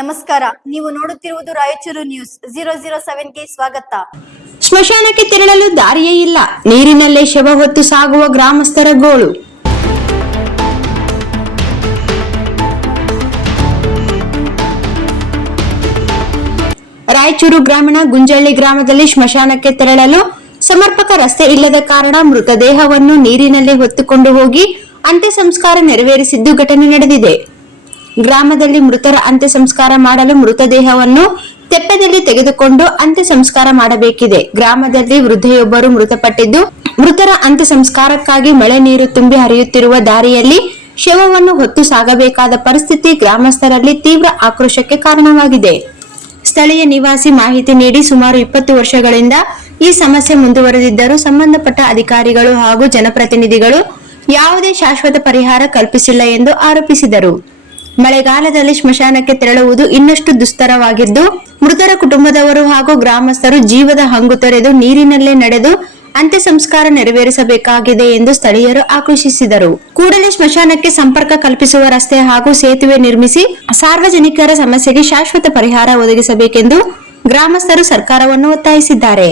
ನಮಸ್ಕಾರ, ನೀವು ನೋಡುತ್ತಿರುವುದು ರಾಯಚೂರು ನ್ಯೂಸ್ 007ಗೆ ಸ್ವಾಗತ. ಸ್ಮಶಾನಕ್ಕೆ ತೆರಳಲು ದಾರಿಯೇ ಇಲ್ಲ, ನೀರಿನಲ್ಲೇ ಶವ ಹೊತ್ತು ಸಾಗುವ ಗ್ರಾಮಸ್ಥರ ಗೋಳು. ರಾಯಚೂರು ಗ್ರಾಮೀಣ ಗುಂಜಳ್ಳಿ ಗ್ರಾಮದಲ್ಲಿ ಸ್ಮಶಾನಕ್ಕೆ ತೆರಳಲು ಸಮರ್ಪಕ ರಸ್ತೆ ಇಲ್ಲದ ಕಾರಣ ಮೃತದೇಹವನ್ನು ನೀರಿನಲ್ಲೇ ಹೊತ್ತುಕೊಂಡು ಹೋಗಿ ಅಂತ್ಯ ಸಂಸ್ಕಾರ ನೆರವೇರಿಸಿದ್ದು ಘಟನೆ ನಡೆದಿದೆ. ಗ್ರಾಮದಲ್ಲಿ ಮೃತರ ಅಂತ್ಯ ಸಂಸ್ಕಾರ ಮಾಡಲು ಮೃತದೇಹವನ್ನು ತೆಪ್ಪದಲ್ಲಿ ತೆಗೆದುಕೊಂಡು ಅಂತ್ಯ ಸಂಸ್ಕಾರ ಮಾಡಬೇಕಿದೆ. ಗ್ರಾಮದಲ್ಲಿ ವೃದ್ಧೆಯೊಬ್ಬರು ಮೃತಪಟ್ಟಿದ್ದು, ಮೃತರ ಅಂತ್ಯ ಸಂಸ್ಕಾರಕ್ಕಾಗಿ ಮಳೆ ನೀರು ತುಂಬಿ ಹರಿಯುತ್ತಿರುವ ದಾರಿಯಲ್ಲಿ ಶವವನ್ನು ಹೊತ್ತು ಸಾಗಬೇಕಾದ ಪರಿಸ್ಥಿತಿ ಗ್ರಾಮಸ್ಥರಲ್ಲಿ ತೀವ್ರ ಆಕ್ರೋಶಕ್ಕೆ ಕಾರಣವಾಗಿದೆ. ಸ್ಥಳೀಯ ನಿವಾಸಿ ಮಾಹಿತಿ ನೀಡಿ ಸುಮಾರು 20 ವರ್ಷಗಳಿಂದ ಈ ಸಮಸ್ಯೆ ಮುಂದುವರೆದಿದ್ದರೂ ಸಂಬಂಧಪಟ್ಟ ಅಧಿಕಾರಿಗಳು ಹಾಗೂ ಜನಪ್ರತಿನಿಧಿಗಳು ಯಾವುದೇ ಶಾಶ್ವತ ಪರಿಹಾರ ಕಲ್ಪಿಸಿಲ್ಲ ಎಂದು ಆರೋಪಿಸಿದರು. ಮಳೆಗಾಲದಲ್ಲಿ ಸ್ಮಶಾನಕ್ಕೆ ತೆರಳುವುದು ಇನ್ನಷ್ಟು ದುಸ್ತರವಾಗಿದ್ದು, ಮೃತರ ಕುಟುಂಬದವರು ಹಾಗೂ ಗ್ರಾಮಸ್ಥರು ಜೀವದ ಹಂಗು ತೊರೆದು ನೀರಿನಲ್ಲೇ ನಡೆದು ಅಂತ್ಯ ಸಂಸ್ಕಾರ ನೆರವೇರಿಸಬೇಕಾಗಿದೆ ಎಂದು ಸ್ಥಳೀಯರು ಆಕ್ರೋಶಿಸಿದರು. ಕೂಡಲೇ ಸ್ಮಶಾನಕ್ಕೆ ಸಂಪರ್ಕ ಕಲ್ಪಿಸುವ ರಸ್ತೆ ಹಾಗೂ ಸೇತುವೆ ನಿರ್ಮಿಸಿ ಸಾರ್ವಜನಿಕರ ಸಮಸ್ಯೆಗೆ ಶಾಶ್ವತ ಪರಿಹಾರ ಒದಗಿಸಬೇಕೆಂದು ಗ್ರಾಮಸ್ಥರು ಸರ್ಕಾರವನ್ನು ಒತ್ತಾಯಿಸಿದ್ದಾರೆ.